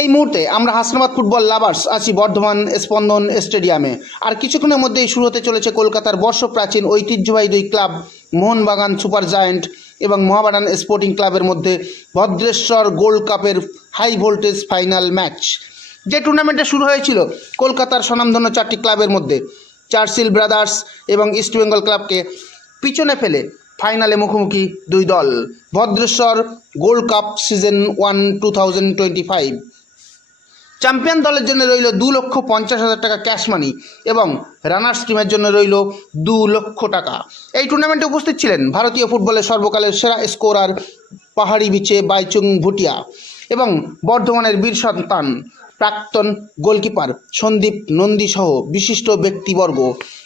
এই মুহূর্তে আমরা হাসনাবাদ ফুটবল লাভার্স আছি বর্ধমান স্পন্দন স্টেডিয়ামে। আর কিছুক্ষণের মধ্যেই শুরু হতে চলেছে কলকাতার বর্ষ প্রাচীন ঐতিহ্যবাহী দুই ক্লাব, মোহনবাগান সুপার জায়েন্ট এবং মহাবাগান স্পোর্টিং ক্লাবের মধ্যে ভদ্রেশ্বর গোল্ড কাপের হাই ভোল্টেজ ফাইনাল ম্যাচ। যে টুর্নামেন্টে শুরু হয়েছিল কলকাতার স্বনামধন্য চারটি ক্লাবের মধ্যে, চার্চিল ব্রাদার্স এবং ইস্টবেঙ্গল ক্লাবকে পিছনে ফেলে ফাইনালে মুখোমুখি দুই দল, Bhadreswar gold cup season one two thousand twenty five champion দলের জন্য রইল দু লক্ষ পঞ্চাশ হাজার টাকা ক্যাশ মানি এবং রানার্স টিমের জন্য রইল দু লক্ষ টাকা। এই টুর্নামেন্টে উপস্থিত ছিলেন ভারতীয় ফুটবলের সর্বকালের সেরা স্কোরার পাহাড়ি বিচে বাইচুং ভুটিয়া এবং বর্ধমানের বীর সন্তান প্রাক্তন গোলকিপার সন্দীপ নন্দী সহ বিশিষ্ট ব্যক্তিবর্গ।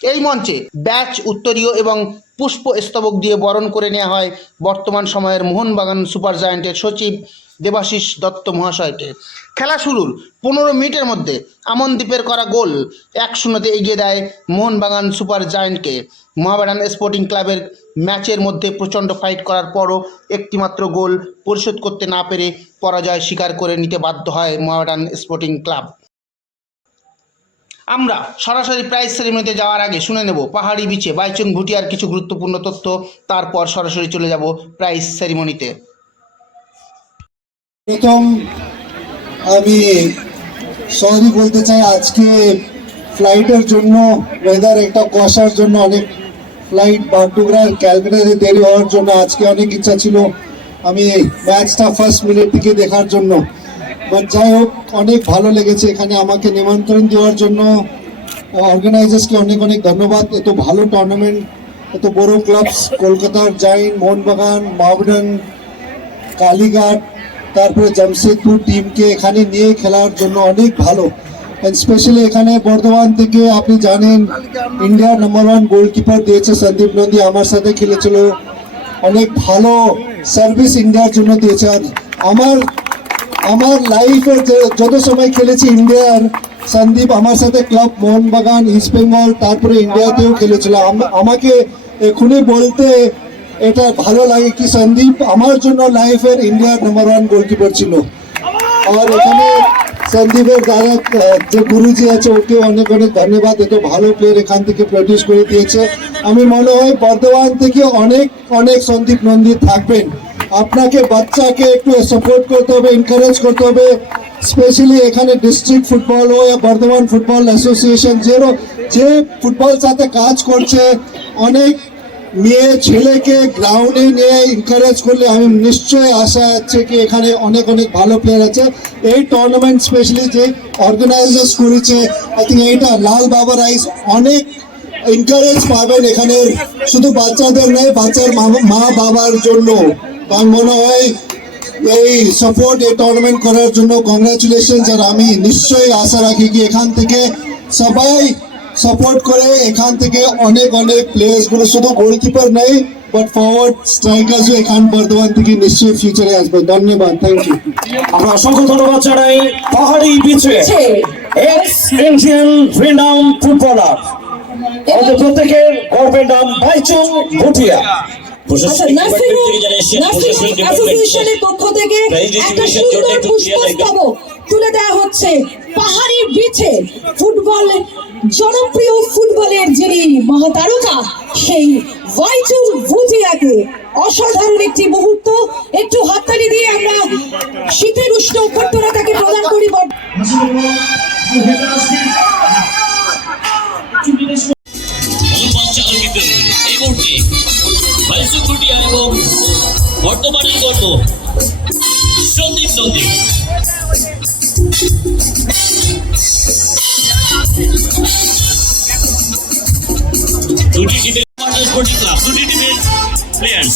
এই মঞ্চে ব্যাচ উত্তরীয় এবং পুষ্প স্তবক দিয়ে বরণ করে নেওয়া হয় বর্তমান সময়ের মোহনবাগান সুপার জায়ান্টের সচিব দেবাশিস দত্ত মহাশয়কে। খেলা শুরুর পনেরো মিনিটের মধ্যে আমনদ্বীপের করা গোল এক শূন্যতে এগিয়ে দেয় মোহনবাগান সুপার জায়েন্টকে। মহাবাগান স্পোর্টিং ক্লাবের ম্যাচের মধ্যে প্রচণ্ড ফাইট করার পরও একটিমাত্র গোল পরিশোধ করতে না পেরে পরাজয় স্বীকার করে নিতে বাধ্য হয় মহাবাগান স্পোর্টিং ক্লাব। আমরা সরাসরি প্রাইজ সেরিমনিতে যাওয়ার আগে শুনে নেব, পাহাড়ি বিচে বাইচুং ভুটিয়ার কিছু গুরুত্বপূর্ণ তথ্য, তারপর সরাসরি চলে যাব প্রাইজ সেরিমনিতে প্রথম আমি সরি বলতে চাই, আজকে ফ্লাইটের জন্য ওয়েদার একটা কষার জন্য অনেক ফ্লাইট বাগডোগরা ক্যালকাটাতে দেরি হওয়ার জন্য আজকে অনেক ইচ্ছা ছিল। আমি ম্যাচটা ফার্স্ট মিনিট থেকে দেখার জন্য যাই হোক, অনেক ভালো লেগেছে এখানে আমাকে নিমন্ত্রণ দেওয়ার জন্য। অর্গানাইজার্সকে অনেক অনেক ধন্যবাদ। এত ভালো টুর্নামেন্ট এত বড় ক্লাবস কলকাতার জাইন মোহনবাগান মাহবুডান কালীঘাট তারপরে জামশেদপুর টিমকে এখানে নিয়ে খেলার জন্য অনেক ভালো। স্পেশালি এখানে বর্ধমান থেকে আপনি জানেন ইন্ডিয়ার নাম্বার ওয়ান গোলকিপার দিয়েছে সন্দীপ নন্দী আমার সাথে খেলেছিল। অনেক ভালো সার্ভিস ইন্ডিয়ার জন্য দিয়েছে। আর আমার আমার লাইফে যত সময় খেলেছি ইন্ডিয়ার, সন্দীপ আমার সাথে ক্লাব মোহনবাগান ইস্ট বেঙ্গল তারপরে ইন্ডিয়াতেও খেলেছিল। আম- আমাকে এখনই বলতে এটা ভালো লাগে কি সন্দীপ, আমার জন্য লাইফের ইন্ডিয়ার নাম্বার ওয়ান গোলকিপার ছিল। আর এখানে সন্দীপের দ্বারা যে গুরুজি আছে, ওকে অনেক অনেক ধন্যবাদ। এত ভালো প্লেয়ার এখান থেকে প্রডিউস করে দিয়েছে। আমি মনে হয় বর্ধমান থেকে অনেক অনেক সন্দীপ নন্দী থাকবেন। আপনাকে বাচ্চাকে একটু সাপোর্ট করতে হবে এনকারেজ করতে হবে স্পেশালি এখানে ডিস্ট্রিক্ট ফুটবল ও বর্ধমান ফুটবল অ্যাসোসিয়েশন যে যে ফুটবল সাথে কাজ করছে, অনেক মেয়ে ছেলেকে গ্রাউন্ডে নিয়ে এনকারেজ করলে আমি নিশ্চয়ই আশা আছে কি এখানে অনেক অনেক ভালো প্লেয়ার আছে। এই টুর্নামেন্ট স্পেশালি যে অর্গানাইজার্স করেছে আই থিঙ্ক এইটা লাল বাবা রাইস অনেক এনকারেজ পাবেন এখানে শুধু বাচ্চাদের নয় বাচ্চার মা- বাবার জন্য। আমার মনে হয় এই সাপোর্ট এই টুর্নামেন্ট করার জন্য কংগ্রাচুলেশন আর আমি নিশ্চয়ই আশা রাখি কি এখান থেকে সবাই সাপোর্ট করে। এখান থেকে অনেক অনেক প্লেয়ার্সগুলো শুধু গোলকিপার নেই বাট ফরওয়ার্ড স্ট্রাইকার্সও এখান বর্ধমান থেকে নিশ্চয়ই ফিউচারে আসবে। ধন্যবাদ থ্যাংক ইউ আমরা অসংখ্য ধন্যবাদ জানাই পাহাড়ি বিচে এক্স ইন্ডিয়ান ফ্রিডম ফুটবলার আমাদের প্রত্যেকের গর্বের নাম বাইচুং ভুটিয়া আচ্ছা অ্যাসোসিয়েশনের পক্ষ থেকে একটা সুন্দর পুষ্পস্তবক তুলে দেওয়া হচ্ছে পাহাড়ি বিচে ফুটবল জনপ্রিয় ফুটবলের যিনি মহাতারকা সেই ওয়াইচুং ভুটিয়াকে অসাধারণ একটি মুহূর্ত একটু হাততালি দিয়ে আমরা শীতের উষ্ণ অভ্যর্থনা তাকে প্রদান করি বাইশু কুটিয়া এবং বর্তমানের করব সন্দীপ সন্দীপ। দুটি টিমের দুটি টিমের প্লেয়ার্স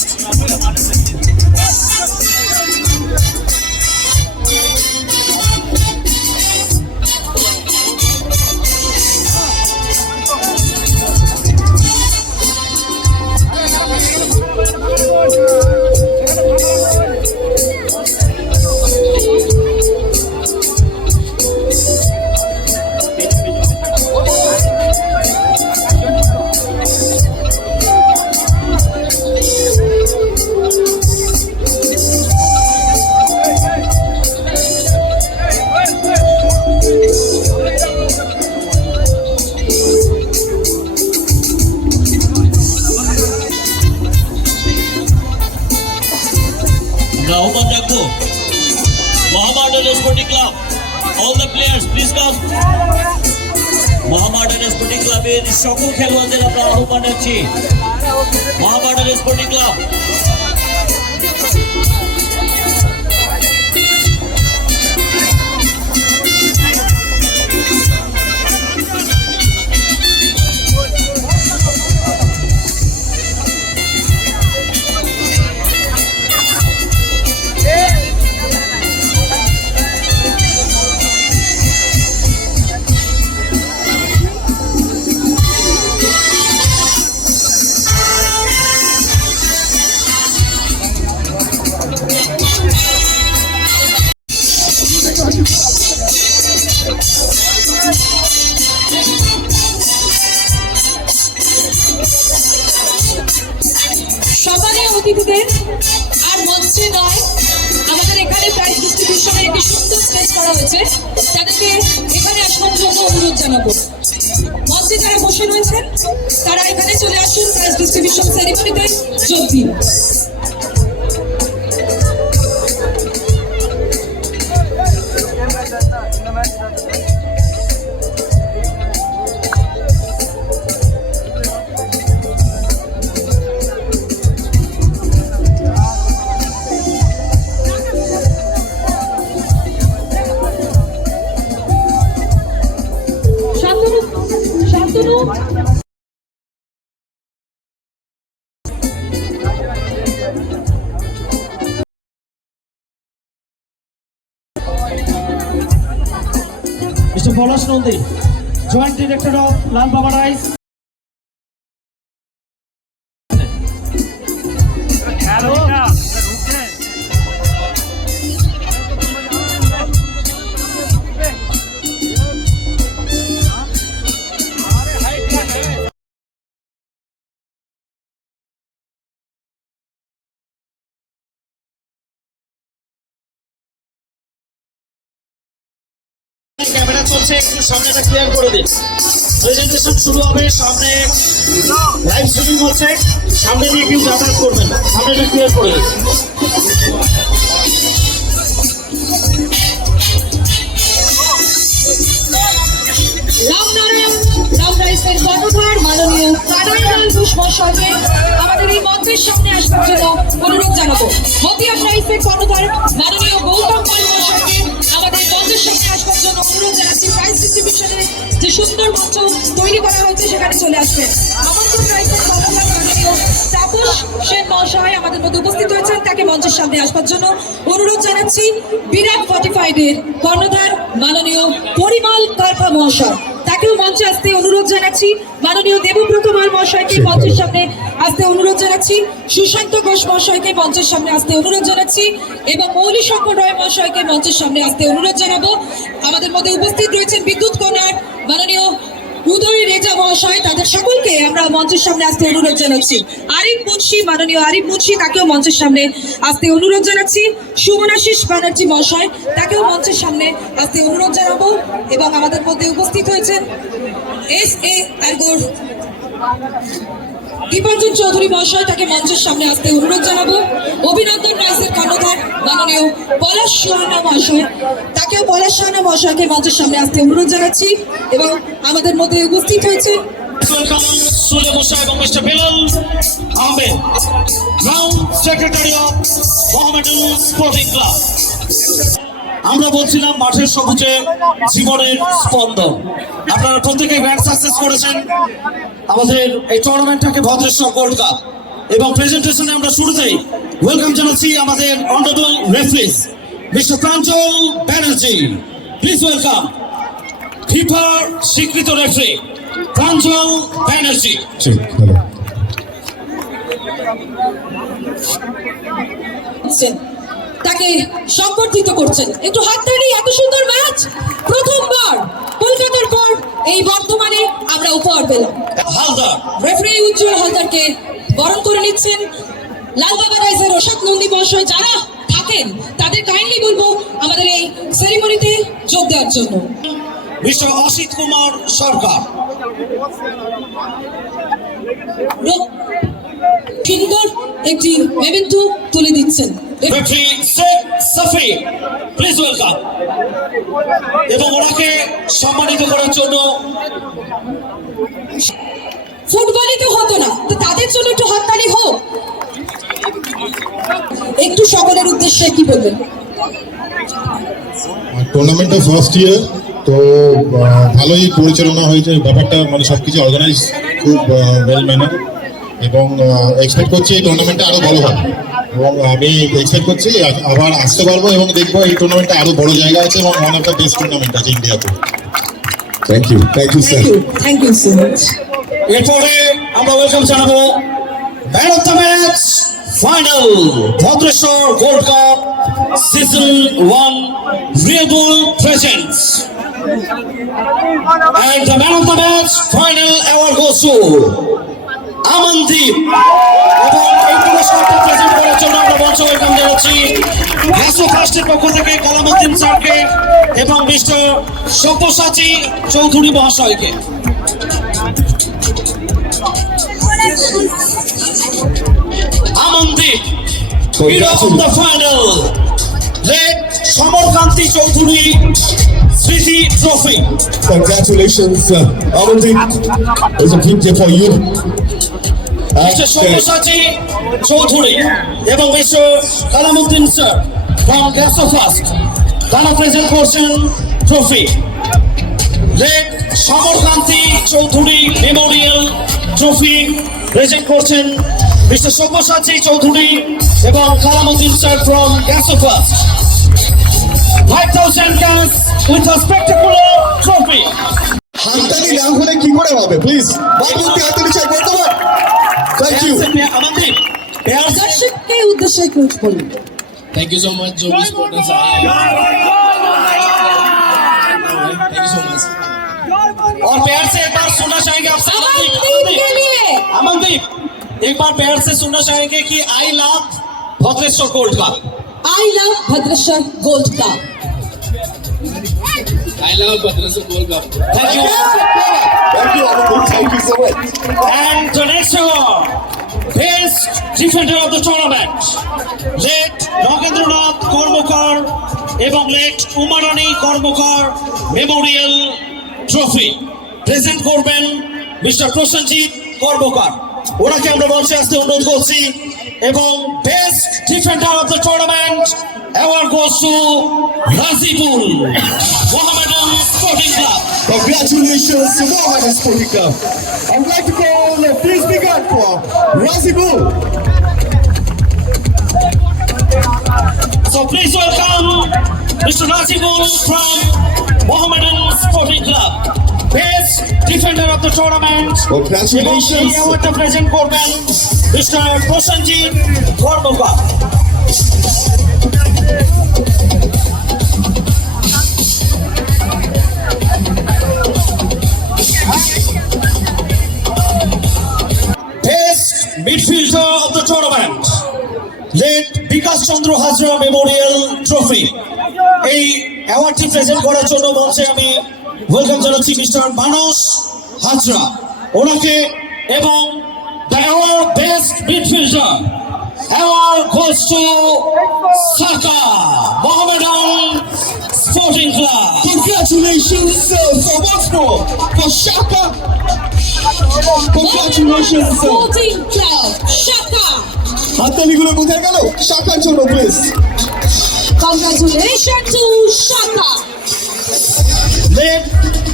সকল খেলোয়াড়দের আমরা আহ্বান জানাচ্ছি। মহাবাডার স্পোর্টিং ক্লাব। বসে রয়েছেন তারা এখানে চলে আসুন প্রাইজ ডিস্ট্রিবিউশন সেরিমনিতে যোগ দিন। Mr. Polas Nondi, Joint Director of Lal Baba Rice. Camera চলছে, একটু সামনেটা ক্লিয়ার করে দিন। প্রেজেন্টেশন শুরু হবে, সামনে লাইভ স্ট্রিমিং হচ্ছে, সামনে দিয়ে কেউ যাতায়াত করবেন না, সামনেটা ক্লিয়ার করে দিন। আমাদের এই মঞ্চের সামনে আসবার জন্য অনুরোধ জানাব। মতিয়াম রাইসের কর্ণধার মাননীয় গৌতম মহাশয়কে আমাদের মঞ্চের সামনে তৈরি করা হয়েছে, সেখানে চলে আসবেন আমন্ত্রণ রাইসের কর্ণধার মাননীয় তাপস সেন মহাশয় আমাদের মধ্যে উপস্থিত হয়েছেন। তাকে মঞ্চের সামনে আসবার জন্য অনুরোধ জানাচ্ছি। বিরাট ফর্টিফাইডের কর্ণধার মাননীয় পরিমল কারপা মহাশয়। তাকেও মঞ্চে আসতে অনুরোধ জানাচ্ছি। মাননীয় দেবব্রত মাল মহাশয়কে মঞ্চের সামনে আসতে অনুরোধ জানাচ্ছি। সুশান্ত ঘোষ মহাশয়কে মঞ্চের সামনে আসতে অনুরোধ জানাচ্ছি এবং মৌলি শঙ্কর রায় মহাশয়কে মঞ্চের সামনে আসতে অনুরোধ জানাব। আমাদের মধ্যে উপস্থিত রয়েছেন বিদ্যুৎ কোনার মাননীয় উদয় রেজা মহাশয়, তাদের সকলকে আমরা মঞ্চের সামনে আসতে অনুরোধ জানাচ্ছি। আরিফ মুন্সি, মাননীয় আরিফ মুন্সি, তাকেও মঞ্চের সামনে আসতে অনুরোধ জানাচ্ছি। সুমনাশিস ব্যানার্জি মহাশয়, তাকেও মঞ্চের সামনে আসতে অনুরোধ জানাব এবং আমাদের মধ্যে উপস্থিত হয়েছেন এস এ আরগোর দীপাঞ্জন চৌধুরী মহাশয়, তাকে মঞ্চের সামনে আসতে অনুরোধ জানাব অভিনন্দন রাইসের কর্ণধার মাননীয় পলাশ সোহানা মহাশয়, তাকেও পলাশ সোহানা মহাশয়কে মঞ্চের সামনে আসতে অনুরোধ জানাচ্ছি এবং আমাদের মধ্যে উপস্থিত হয়েছে। আমরা বলছিলাম মাঠের সবুজে জীবনের স্পন্দন। আপনারা প্রত্যেকে গ্র্যান্ড সাকসেস করেছেন। আমাদের এই টুর্নামেন্টটাকে ভদ্রেশ্বর গোল্ড কাপ এবং প্রেজেন্টেশনে আমরা শুরুতেই ওয়েলকাম জানাচ্ছি আমাদের অন্ডারডল referees mister Pranjal Banerjee please welcome ফিফার স্বীকৃত রেফারি প্রাঞ্জল ব্যানার্জি তাকে সংবর্ধিত করছেন। একটু হাততালি এত সুন্দর ম্যাচ প্রথমবার কলকাতার পর এই বর্তমানে আমরা উপহার পেলাম। হালদার। রেফারি উজ্জ্বল হালদারকে বরণ করে নিচ্ছেন লালবাবা রাইজের অশোক নন্দী মহাশয়। যারা থাকেন তাদের কাইন্ডলি বলব আমাদের এই সেরিমনিতে যোগ দেওয়ার জন্য। মিস্টার অসিত কুমার সরকার। সুন্দর একটি মেমেন্টো তুলে দিচ্ছেন। প্লিজ ওয়েলকাম এবং ওনাকে সম্মানিত করার জন্য ফুটবলই তো হতো না। তো তাদের জন্য একটু হাততালি হোক। একটু সকলের উদ্দেশ্যে কি বলবেন? টুর্নামেন্টটা ফার্স্ট ইয়ার তো ভালোই পরিচালনা হয়েছে। ব্যাপারটা মানে সবকিছু অর্গানাইজ খুব ওয়েল ম্যানার এবং এক্সপেক্ট করছি এই টুর্নামেন্টটা আরও ভালো হবে। এবং আমি এক্সপেক্ট করছি আবার আসতে পারব এবং দেখব এই টুর্নামেন্টটা আরও বড় জায়গা আছে এবং one of the best tournament আছে ইন্ডিয়াতে thank you thank you sir thank you so much এরপরে আমরা ওয়েলকাম জানাব man of the match final Bhadreswar gold cup season one রিয়েবল presents And the man of the match final award goes to Amandeep এবং এই পুরস্কারটা present করার জন্য আমরা মঞ্চ ওয়েলকাম জানাচ্ছি। ফার্স্টের পক্ষ থেকে কালামুদ্দিন স্যারকে এবং মিস্টার সব্যসাচী চৌধুরী মহাশয়কে। Amandeep hero of the final late Samarkanti Chowdhury স্মৃতি trophy Congratulations, uh, Amandeep. It's a big day for you. Mister Sabyasachi Chowdhury এবং mister Kalamuddin sir from gas of first তারা প্রেজেন্ট করছেন trophy late Samarkanti Chowdhury memorial trophy present করছেন mister Sabyasachi Chowdhury এবং Kalamuddin sir from gas of first five thousand cash with a spectacular trophy হাততালি না হলে কি করে হবে? প্লিজ বাবুকে হাততালি চাই বর্তমান থ্যাংক ইউ আমাদের দর্শককে উদ্দেশ্যে একটু বলুন। Thank you so much, Joby Sports. Thank you so much. और प्यार से एक बार सुनना चाहेंगे आपसे अमनदीप अमनदीप के लिए अमनदीप एक बार प्यार से सुनना चाहेंगे कि आई लव भद्रेश्वर गोल्ड का I love Bhadreshwar gold cup I love Bhadrasa Gold Cup. Thank you thank you Amandeep. Thank you so much and the next award best defender of the tournament late Nagendranath Karmakar এবং late Umarani Karmakar memorial trophy present করবেন mister Prosenjit Karmakar ওনাকে আমরা মঞ্চে আসতে অনুরোধ করছি এবং best defender of the tournament award goes to Rajibul Mohammedan sporting club Congratulations to Mohammed Sporting Club. I would like to call a please big hand for Razibul. So please welcome Mr. Nazibul from Mohammedan Sporting Club. Best defender of the tournament. Congratulations. এবং এই অ্যাওয়ার্ডটা present করবেন mister Prosenjit Best midfielder of the tournament. Late Bikash Chandra Hazra memorial trophy এই অ্যাওয়ার্ডটি present করার জন্য মঞ্চে আমি ওয়েলকাম জানাচ্ছি মিস্টার মানস হাজরা ওনাকে এবং the award best midfielder award goes to Saka Mohammedan sporting club Congratulations so much more? For Shaka. Congratulations. Sporting club Shaka হাততালিগুলো কোথায় গেল? শাখার জন্য please congratulation to Shaka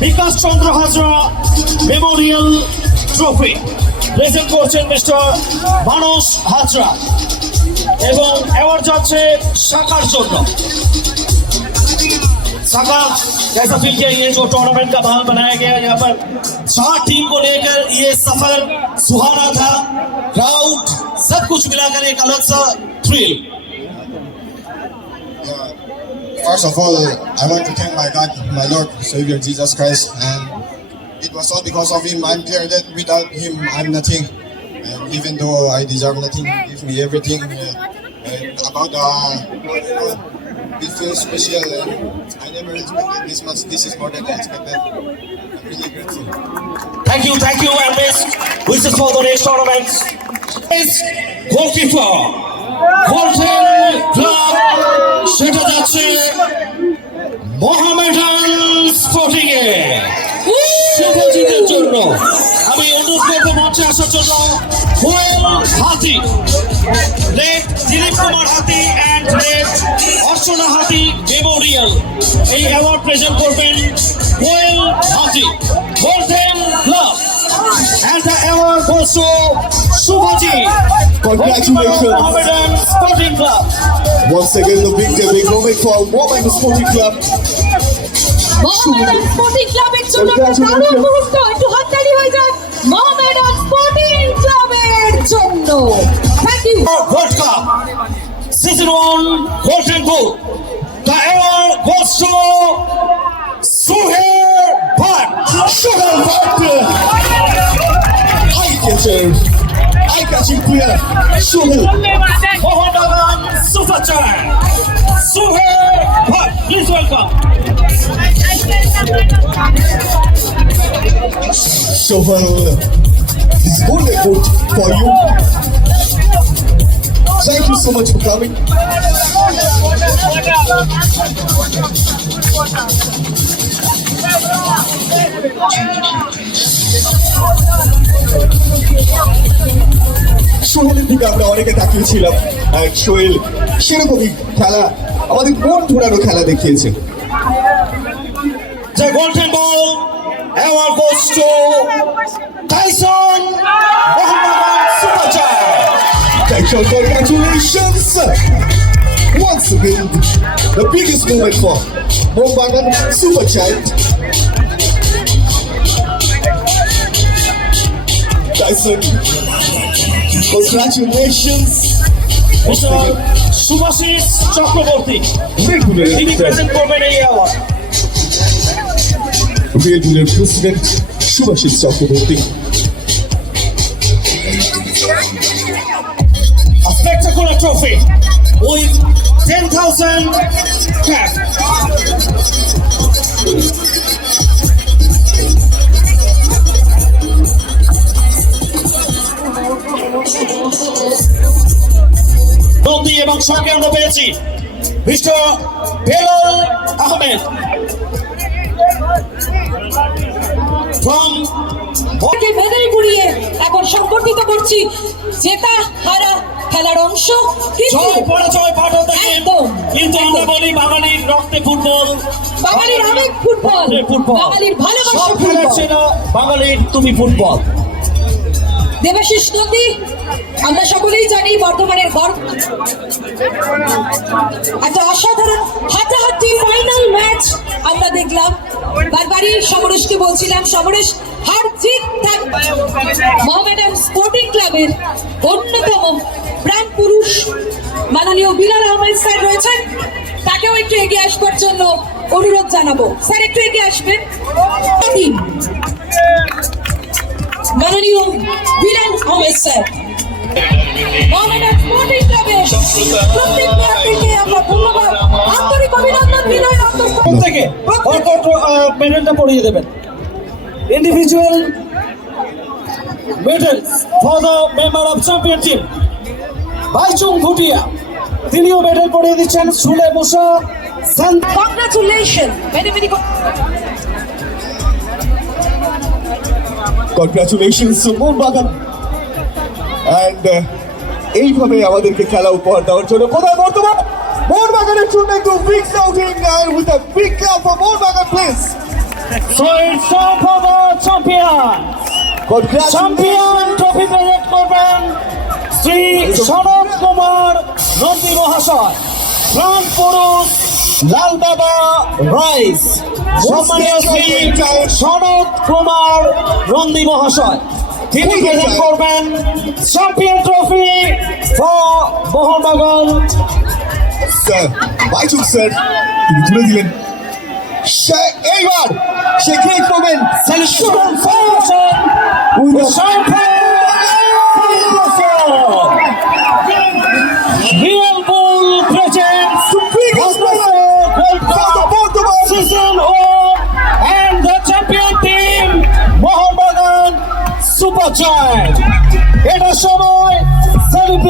Bikash Chandra Hazra memorial trophy present করছেন mister Manas Hazra এবং award যাচ্ছে শাখার জন্য शाखा कैसा फील किया ये जो टूर्नामेंट का माहौल बनाया गया यहाँ पर चार टीम को लेकर ये सफर सुहाना था क्राउड सब कुछ मिलाकर एक अलग सा thrill First of all, I want to thank my God, my Lord, Savior Jesus Christ. And it was all because of Him I'm here. That without Him, I'm nothing. And even though I deserve nothing, He gives me everything. And about the it feels special. And I never expected this much. This is more than I expected. I'm really grateful. Thank you, thank you, and this wishes for the next tournament. Is goalkeeper, Colton Club. সেটা যাচ্ছে Mohammedan sporting এ শুভজিতের জন্য। আমি অনুরোধ করব মঞ্চে আসার জন্য কোয়েল হাতি। লেট দিলীপ কুমার হাতি অ্যান্ড লেট অর্চনা হাতি মেমোরিয়াল। এই অ্যাওয়ার্ড প্রেজেন্ট করবেন Koel Hati. Golden And the award goes to Subhaji. Congratulations. Sporting Club. Once again, the big, big moment for Women Sporting Club. Mohammedan sporting ক্লাবের জন্য দারুণ মুহূর্ত একটু হাততালি হয়ে যায় মোহামেডান স্পোর্টিং ক্লাবের জন্য thank you World Cup. Season 1 Golden Boot. The award goes to Suhair Bhatt. Sugar Factor. Eye catcher. Eye Majka, dziękuję. Szuchu. Pochodowa, Sufaczar. Suchy. Please welcome. Shovel is going to vote for you. Thank you so much for coming. সোহেলের দিকে আমরা অনেকে তাকিয়েছিলাম সোহেল সেরকমই খেলা আমাদের মন ঘোরানো খেলা দেখিয়েছে The golden ball award goes to Tyson Mohammedan Superchan. Thank you, congratulations! Once again, the biggest moment for Mohammedan Super Tyson, congratulations! Mr. Subhasis Chakraborty তিনি প্রেজেন্ট করবেন এই award Regular President Subhashis Chakraborty. A spectacular trophy with 10,000 cap. Nandi এবং আমরা পেয়েছি। Mister Belal Ahmed. From medal কুড়িয়ে এখন সংবর্ধিত করছি জেতা হারা খেলার অংশ কিন্তু জয় পরাজয় পাঠক একদম, কিন্তু আমরা বলি বাঙালির রক্তে ফুটবল। বাঙালির আবেগ ফুটবল। ফুটবল। বাঙালির ভালোবাসা ফুটবল। বাঙালির তুমি ফুটবল। দেবাশিস নন্দী আমরা সকলেই জানি বর্তমানের গর্ব একটা অসাধারণ হাতাহাতি ফাইনাল ম্যাচ আমরা দেখলাম। বারবারই সমরেশকে বলছিলাম, সমরেশ হার জিত মোহামেডান স্পোর্টিং ক্লাবের অন্যতম প্রাণ পুরুষ মাননীয় বিলাল আহমেদ স্যার রয়েছেন। তাকেও একটু এগিয়ে আসবার জন্য অনুরোধ জানাব। স্যার, একটু এগিয়ে আসবেন। মাননীয় বিলাল আহমেদ স্যার। মেডেলটা দেবেন। Individual for the member of Baichung Bhutia তিনিও মেডেল পড়িয়ে দিচ্ছেন Sule Musa. Congratulation Congratulations to Mohun Bagan and এইভাবে আমাদেরকে খেলা উপহার দেওয়ার জন্য কোথায় বর্তমান মোহনবাগানের জন্য একটু big shouting with a big club for Mohun Bagan please So it's time for the champion. Champion trophy present করবেন শ্রী সনদ কুমার নন্দী মহাশয় প্রাণ পুরুষ লাল বাবা রাইস। সম্মানীয় শ্রী সনদ কুমার নন্দী মহাশয়। তিনি প্রেজেন্ট করবেন champion trophy for Mohun Bagan. Sir Baichung sir তিনি তুলে দিলেন। সে- এইবার সে great moment celebration for with Real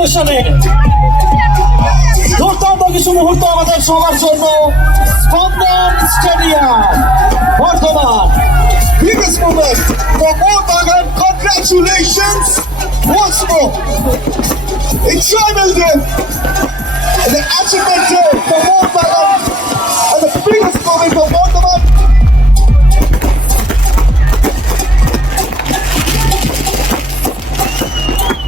অধিবেশনে দুর্দান্ত কিছু মুহূর্ত আমাদের সবার জন্য Spandan stadium Bardhaman biggest moment for Morgan congratulations once more enjoyment day and the achievement day for Morgan and the biggest moment for